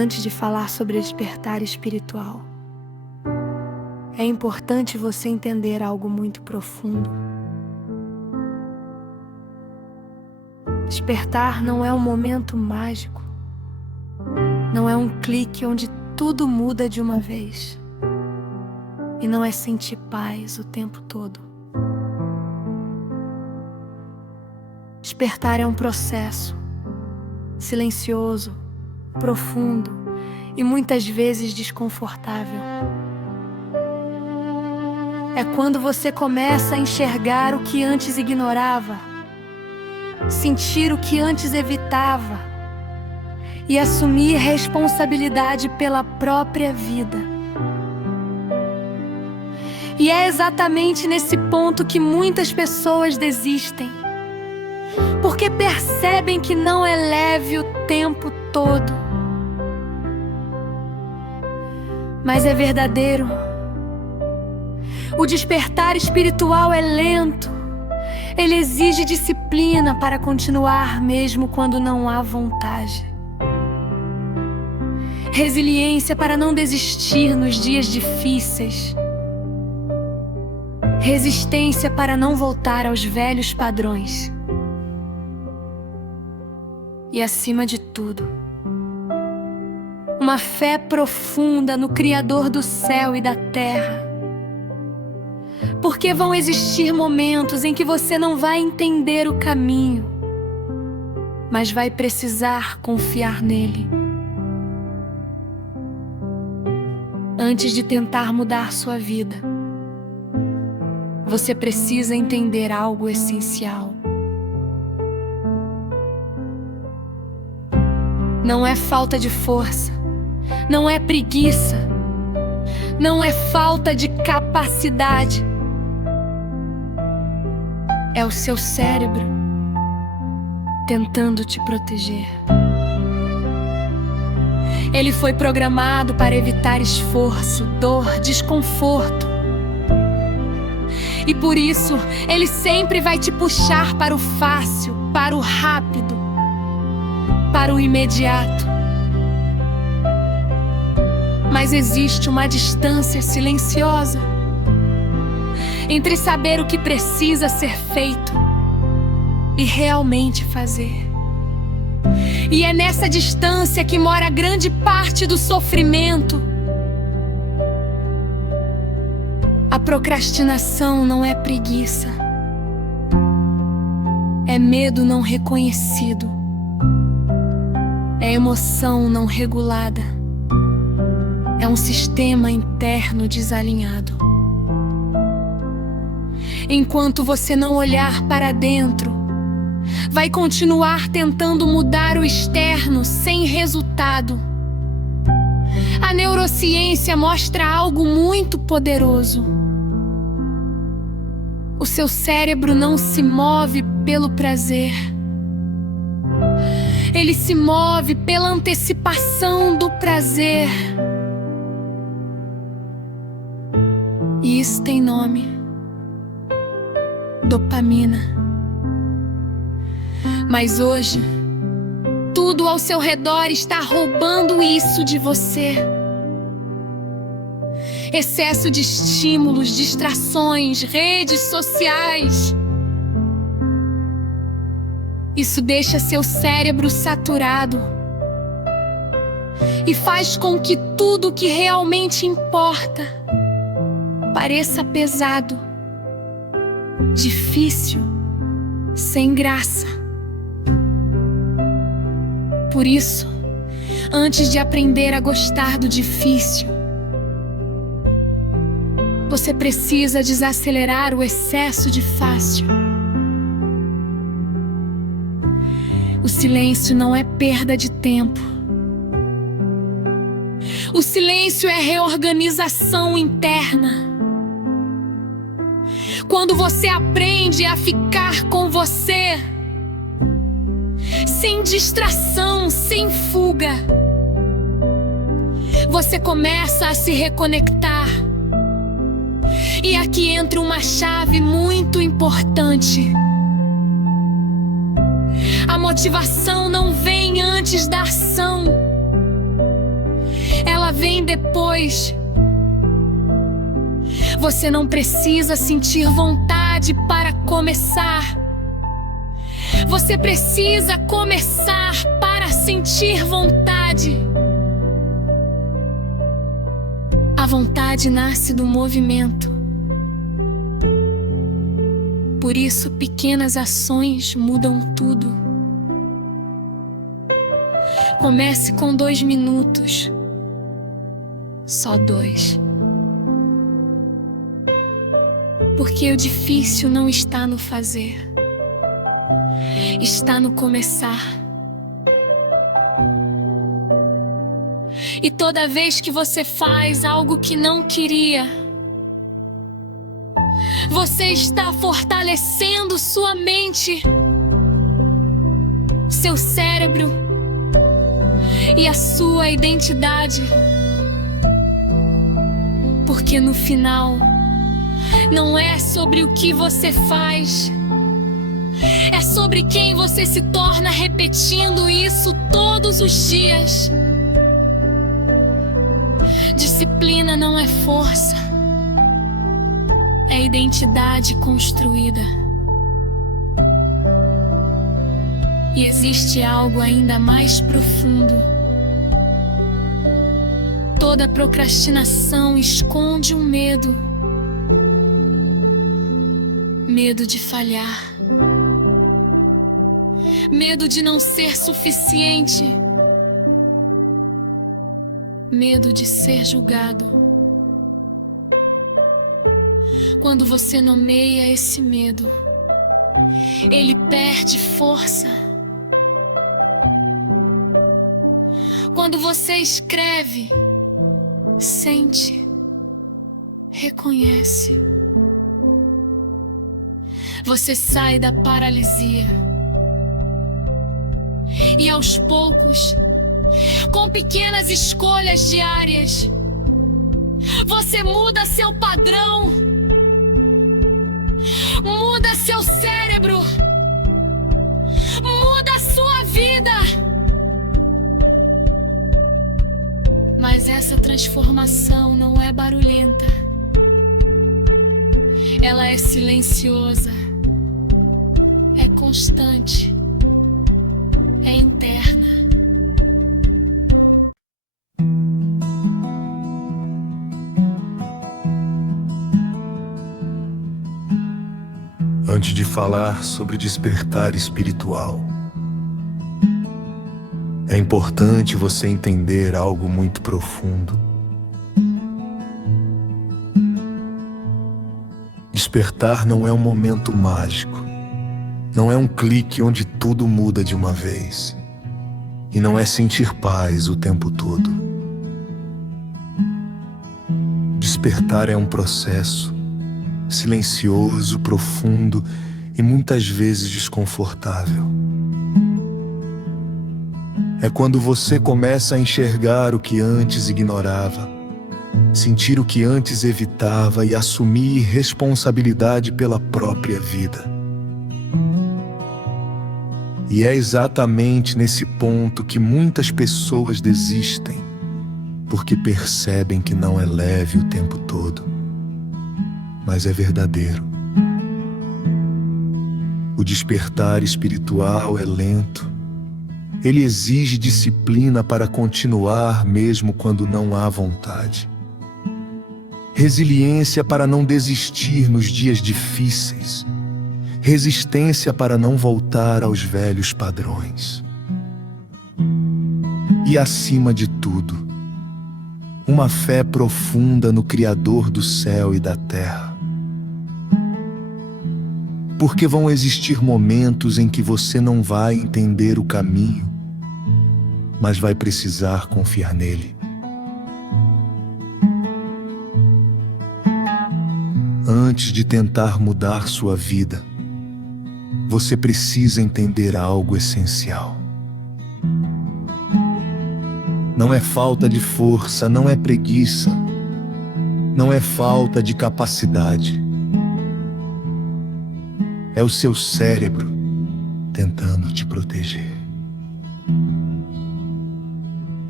Antes de falar sobre despertar espiritual, é importante você entender algo muito profundo. Despertar não é um momento mágico, não é um clique onde tudo muda de uma vez, e não é sentir paz o tempo todo. Despertar é um processo silencioso, profundo e muitas vezes desconfortável. É quando você começa a enxergar o que antes ignorava, sentir o que antes evitava e assumir responsabilidade pela própria vida. E é exatamente nesse ponto que muitas pessoas desistem, porque percebem que não é leve o tempo todo. Mas é verdadeiro. O despertar espiritual é lento. Ele exige disciplina para continuar mesmo quando não há vontade. Resiliência para não desistir nos dias difíceis. Resistência para não voltar aos velhos padrões. E acima de tudo, uma fé profunda no Criador do céu e da terra. Porque vão existir momentos em que você não vai entender o caminho, mas vai precisar confiar nele. Antes de tentar mudar sua vida, você precisa entender algo essencial. Não é falta de força, não é preguiça, não é falta de capacidade. É o seu cérebro tentando te proteger. Ele foi programado para evitar esforço, dor, desconforto. E por isso, ele sempre vai te puxar para o fácil, para o rápido, para o imediato. Mas existe uma distância silenciosa entre saber o que precisa ser feito e realmente fazer. E é nessa distância que mora grande parte do sofrimento. A procrastinação não é preguiça, é medo não reconhecido, é emoção não regulada, é um sistema interno desalinhado. Enquanto você não olhar para dentro, vai continuar tentando mudar o externo sem resultado. A neurociência mostra algo muito poderoso. O seu cérebro não se move pelo prazer. Ele se move pela antecipação do prazer. E isso tem nome: dopamina. Mas hoje, tudo ao seu redor está roubando isso de você. Excesso de estímulos, distrações, redes sociais. Isso deixa seu cérebro saturado e faz com que tudo que realmente importa pareça pesado, difícil, sem graça. Por isso, antes de aprender a gostar do difícil, você precisa desacelerar o excesso de fácil. O silêncio não é perda de tempo. O silêncio é reorganização interna. Quando você aprende a ficar com você, sem distração, sem fuga, você começa a se reconectar. E aqui entra uma chave muito importante. A motivação não vem antes da ação. só vem depois. Você não precisa sentir vontade para começar. Você precisa começar para sentir vontade. A vontade nasce do movimento. Por isso, pequenas ações mudam tudo. Comece com 2 minutos. Só 2. Porque o difícil não está no fazer. Está no começar. E toda vez que você faz algo que não queria, você está fortalecendo sua mente, seu cérebro e a sua identidade. Porque no final, não é sobre o que você faz, é sobre quem você se torna repetindo isso todos os dias. Disciplina não é força, é identidade construída. E existe algo ainda mais profundo. Toda procrastinação esconde um medo. Medo de falhar. Medo de não ser suficiente. Medo de ser julgado. Quando você nomeia esse medo, ele perde força. Quando você escreve, sente, reconhece, você sai da paralisia. E aos poucos, com pequenas escolhas diárias, você muda seu padrão, muda seu cérebro, muda a sua vida. Mas essa transformação não é barulhenta. Ela é silenciosa, é constante, é interna. Antes de falar sobre despertar espiritual, é importante você entender algo muito profundo. Despertar não é um momento mágico, não é um clique onde tudo muda de uma vez, e não é sentir paz o tempo todo. Despertar é um processo silencioso, profundo e muitas vezes desconfortável. É quando você começa a enxergar o que antes ignorava, sentir o que antes evitava e assumir responsabilidade pela própria vida. E é exatamente nesse ponto que muitas pessoas desistem, porque percebem que não é leve o tempo todo, mas é verdadeiro. O despertar espiritual é lento. Ele exige disciplina para continuar mesmo quando não há vontade. Resiliência para não desistir nos dias difíceis. Resistência para não voltar aos velhos padrões. E acima de tudo, uma fé profunda no Criador do céu e da terra. Porque vão existir momentos em que você não vai entender o caminho, mas vai precisar confiar nele. Antes de tentar mudar sua vida, você precisa entender algo essencial. Não é falta de força, não é preguiça, não é falta de capacidade. É o seu cérebro tentando te proteger.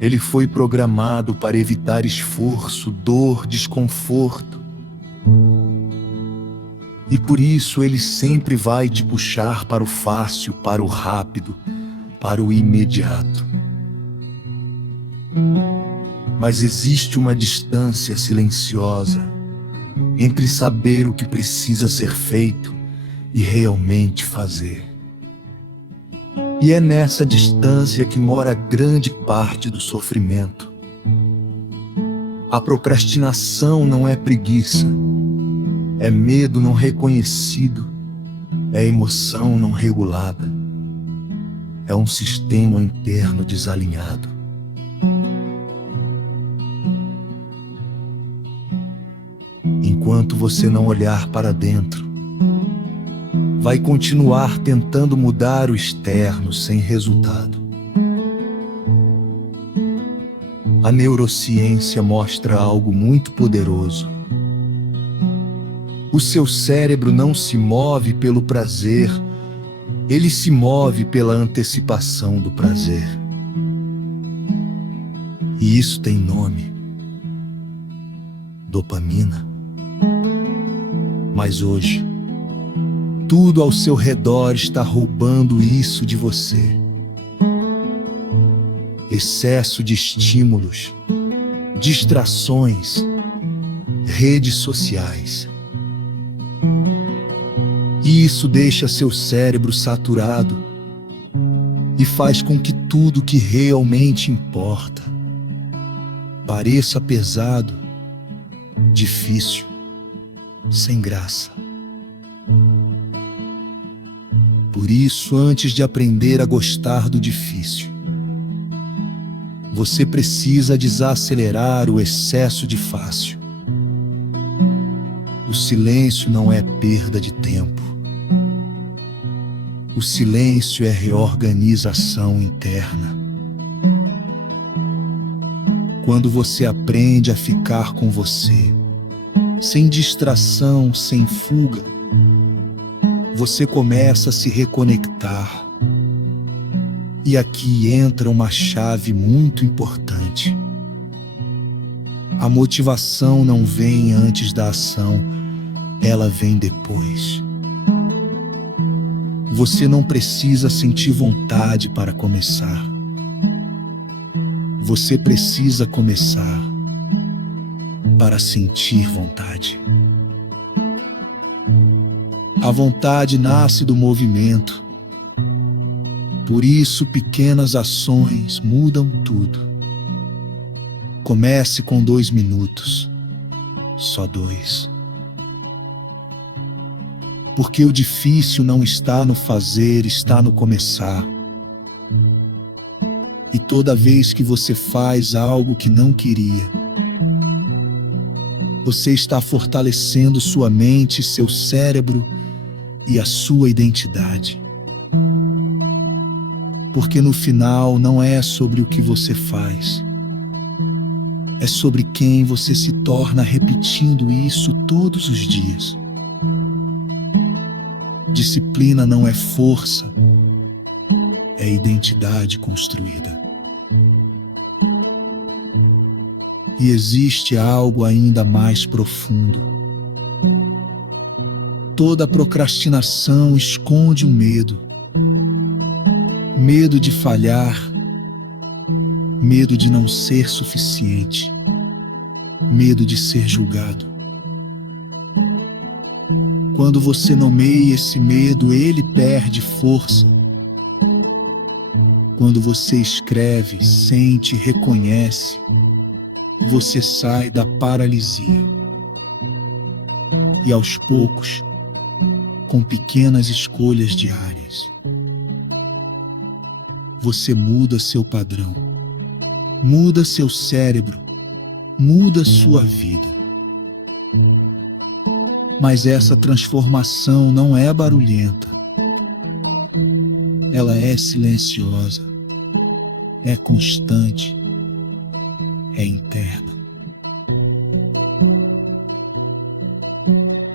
Ele foi programado para evitar esforço, dor, desconforto. E por isso ele sempre vai te puxar para o fácil, para o rápido, para o imediato. Mas existe uma distância silenciosa entre saber o que precisa ser feito e realmente fazer. E é nessa distância que mora grande parte do sofrimento. A procrastinação não é preguiça, é medo não reconhecido, é emoção não regulada, é um sistema interno desalinhado. Enquanto você não olhar para dentro, vai continuar tentando mudar o externo sem resultado. A neurociência mostra algo muito poderoso. O seu cérebro não se move pelo prazer, ele se move pela antecipação do prazer. E isso tem nome: dopamina. Mas hoje, tudo ao seu redor está roubando isso de você. Excesso de estímulos, distrações, redes sociais. E isso deixa seu cérebro saturado e faz com que tudo que realmente importa pareça pesado, difícil, sem graça. Por isso, antes de aprender a gostar do difícil, você precisa desacelerar o excesso de fácil. O silêncio não é perda de tempo. O silêncio é reorganização interna. Quando você aprende a ficar com você, sem distração, sem fuga, você começa a se reconectar. E aqui entra uma chave muito importante. A motivação não vem antes da ação, ela vem depois. Você não precisa sentir vontade para começar. Você precisa começar para sentir vontade. A vontade nasce do movimento. Por isso, pequenas ações mudam tudo. Comece com 2 minutos, só 2. Porque o difícil não está no fazer, está no começar. E toda vez que você faz algo que não queria, você está fortalecendo sua mente, seu cérebro e a sua identidade. Porque no final não é sobre o que você faz, é sobre quem você se torna repetindo isso todos os dias. Disciplina não é força, é identidade construída. E existe algo ainda mais profundo. Toda procrastinação esconde um medo. Medo de falhar, medo de não ser suficiente, medo de ser julgado. Quando você nomeia esse medo, ele perde força. Quando você escreve, sente, reconhece, você sai da paralisia. E aos poucos, com pequenas escolhas diárias, você muda seu padrão, muda seu cérebro, muda sua vida. Mas essa transformação não é barulhenta. Ela é silenciosa, é constante, é interna.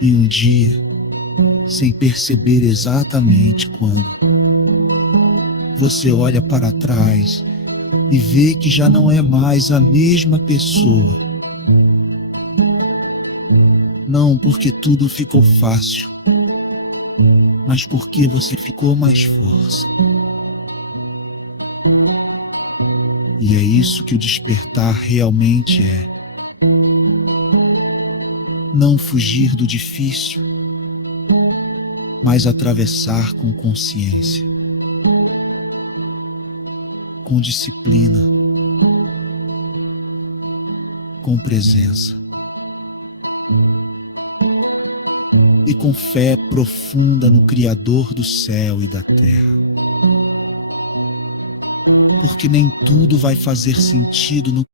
E um dia, sem perceber exatamente quando, você olha para trás e vê que já não é mais a mesma pessoa. Não porque tudo ficou fácil, mas porque você ficou mais forte. E é isso que o despertar realmente é. Não fugir do difícil, mas atravessar com consciência, com disciplina, com presença e com fé profunda no Criador do céu e da terra. Porque nem tudo vai fazer sentido no